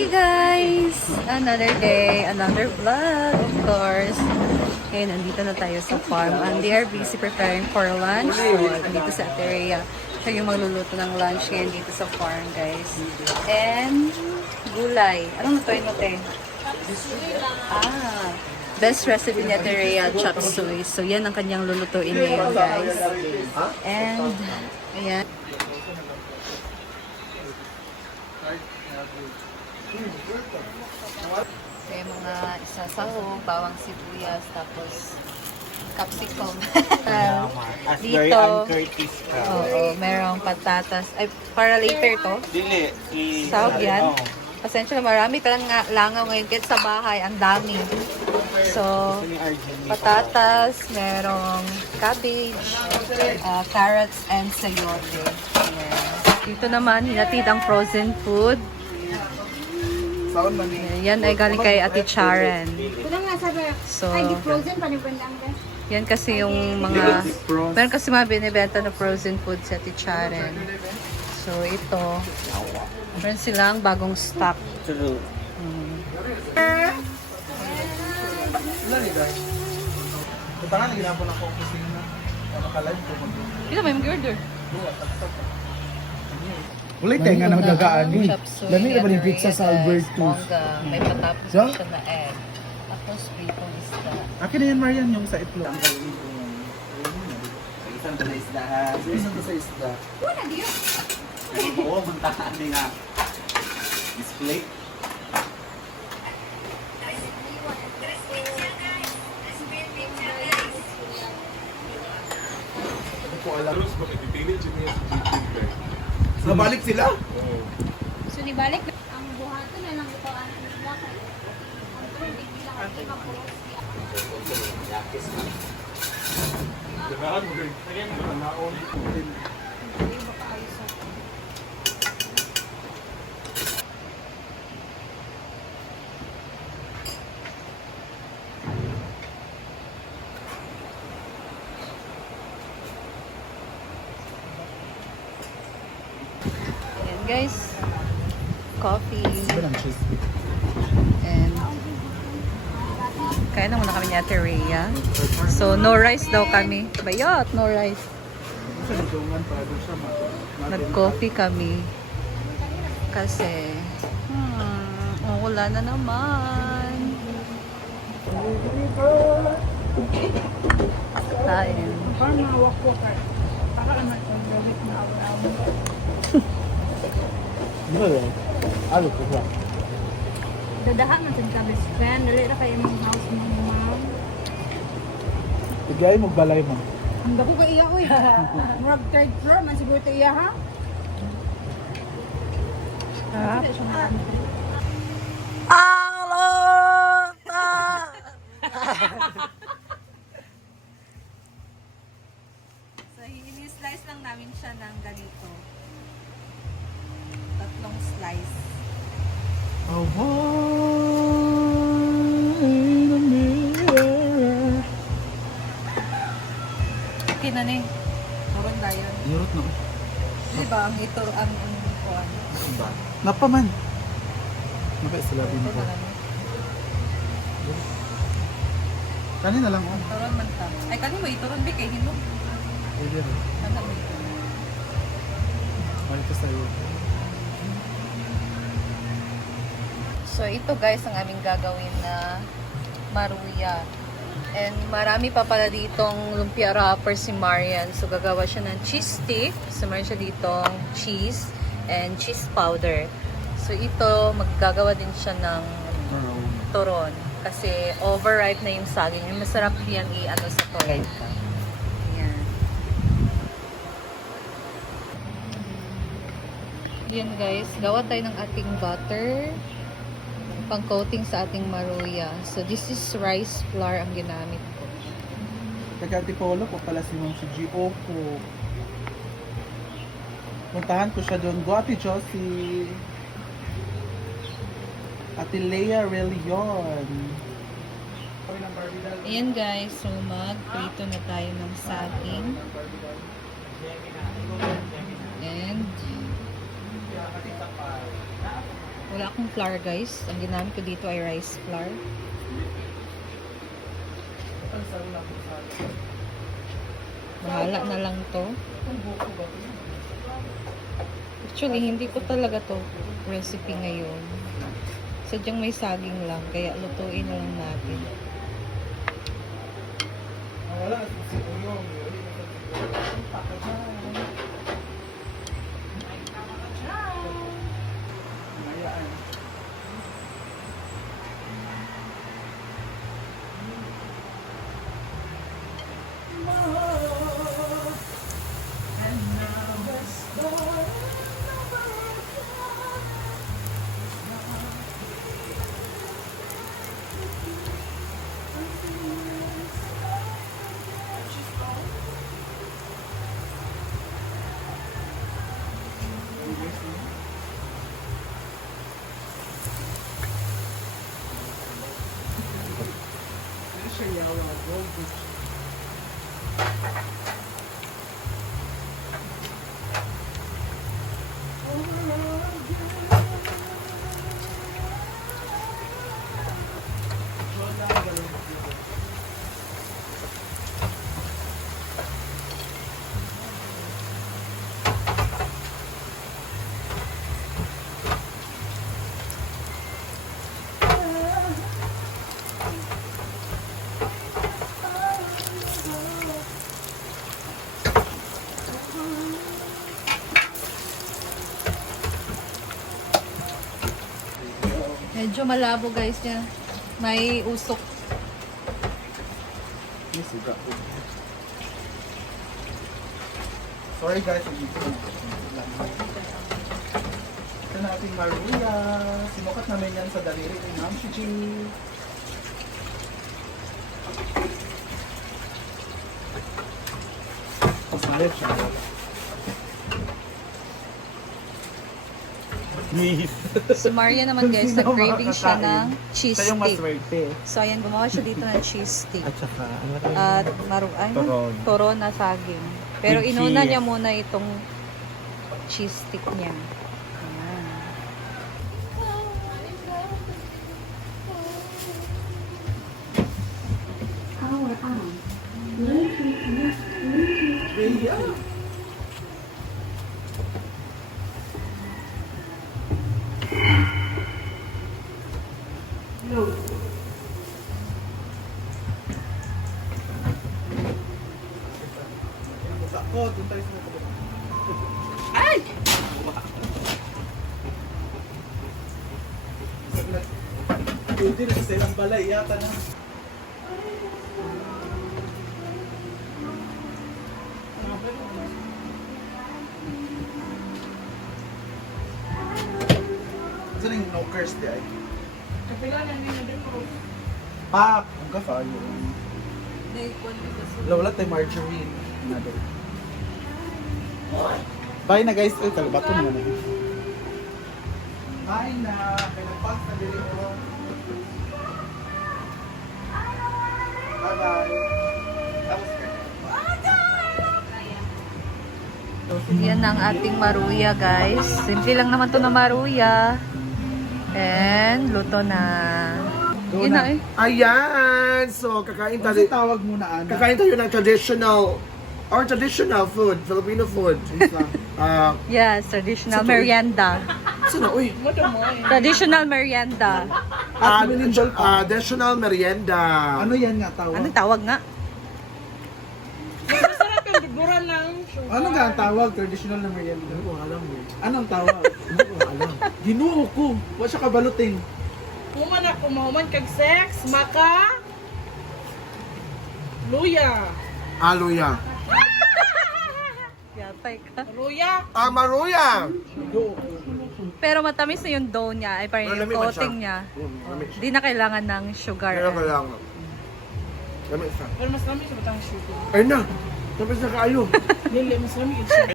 Hey guys! Another day, another vlog, of course. Okay, nandito na tayo sa farm and they are busy preparing for lunch. So, nandito sa Ateria. Siya yung magluluto ng lunch ngayon dito sa farm, guys. And gulay. Anong natuloy mo, te? Best recipe ni Ateria, chop suey. So, yan ang kanyang lulutuin ngayon, guys. And, ayan. So, yung mga isasahog, bawang sibuyas, tapos capsicum. Dito, oo, merong patatas. Ay, para later to? Dili. Sahog yan? Pasensya na marami, parang nga langaw ngayon. Kahit sa bahay, ang dami. So, patatas, merong cabbage, carrots, and sayote. Yes. Dito naman, hinatid ang frozen food. Yan ay galing kay Ate Charen. So, yan kasi yung mga, meron kasi mga binibenta na frozen food sa Ate Charen. So, ito, meron silang bagong stock. Ito may mag-order. Wala tayo nga nang gagaan eh. Lami na ba yung pizza sa Albertus? May patapos So? siya na egg. Tapos pritong isda. Akin na yan, Marian, yung sa itlog. Isang sa isda. Isang to sa isda. Oo, muntahan din nga. Display. Hindi ko alam. Nabalik sila? So, nibalik ang buhato na lang ito ang lakay. Ang tubig nila ang iba po. Ayan guys, coffee. Iba ng cheese. And kaya na muna kami ni Ate Rhea. So, no rice daw kami. Bayot, no rice. Sa lutungan para doon siya Nag-coffee kami. Kasi, wala na naman. Kain. Parang mawak ko ka. Para ka nag-gawit na awal-awal. Di ba yun? Ano ko ba? Dadahan man sa best friend. Dali na kayo ng house ng mom. Bigay mo balay mo. Ang dako ka iya ko eh. Murag third floor man siguro ito iya ha? Ha? Hindi siya maano. So, i-slice lang namin siya ng ganito. 3 slice. A wine in a mirror. Okay na ni. Parang na yun. Nurot no. Di ba? Ang ito, ang kuhan. Napaman. Napay sila din Ito ko. na lang. Kanina lang oh. Turon man ta. Ay, kani mo ituron di kay hinog. Pwede rin. Ano mo ituron? Marito sa'yo. So, ito guys ang aming gagawin na maruya. And marami pa pala ditong lumpia wrapper si Marian. So, gagawa siya ng cheese stick. So, meron siya ditong cheese and cheese powder. So, ito, maggagawa din siya ng turon. Kasi overripe na yung saging. Yung masarap yan i-ano sa turon. Yan. Yan guys, gawa tayo ng ating butter. Pang-coating sa ating maruya. So, this is rice flour ang ginamit ko. Taga Antipolo po pala si Ma'am si G.O. po. Puntahan ko siya doon. Go Ate Josie. Ate Lea Relion. Ayan guys, so mag-prito na tayo ng saging. And Wala akong flour guys. Ang ginamit ko dito ay rice flour. Bahala na lang to. Actually, hindi ko talaga to recipe ngayon. Sadyang may saging lang, kaya lutuin na lang natin. Medyo malabo guys niya. May usok. Sorry guys, ito natin maruya. Sinukat namin yan sa daliri ni Ma'am Shichi. Pasalit siya. Si Maria naman guys, nag-craving siya ng cheese Siya yung stick. maswerte. So ayan, gumawa siya dito ng cheese stick. At saka, ano natin? At Turon. turon na saging. Pero With inuna cheese. niya muna itong cheese stick niya. Ayan. Ako, doon tayo sa mga Hindi na sa ilang balay yata na. Saan yung knockers di ay? Pak! Ang kasayo. Wala tayo margarine. Another. Bye na guys. Uy, kalabaton mo na. Bye na. Pinagpag na dili ko. Bye-bye. Tapos ka. Yan ang ating maruya guys. Simple lang naman to na maruya. And luto na. Yun na eh. Ayan! So, kakain Kasi tayo, tawag mo na Ana. kakain tayo ng traditional food, Filipino food. Yes, traditional merienda. Sino? Uy! Traditional merienda. Traditional merienda. Ano yan nga tawag? Anong tawag nga? Ano nga ang tawag? Traditional na merienda. Hindi ko alam eh. Anong tawag? Hindi ko alam. Ginoo ko. Wa siya kabalutin. Human ako, mahuman kag sex, maka... Luya. Aluya. Yatay ka. Luya. Maruya! Pero matamis na yung dough niya. Ay parang yung Malamig man coating siya. niya. Di na kailangan ng sugar. Kaya kailangan. Lamig siya. Pero mas kami sa batang sugar. Ay na! Tapos na kayo. Dili, mas kami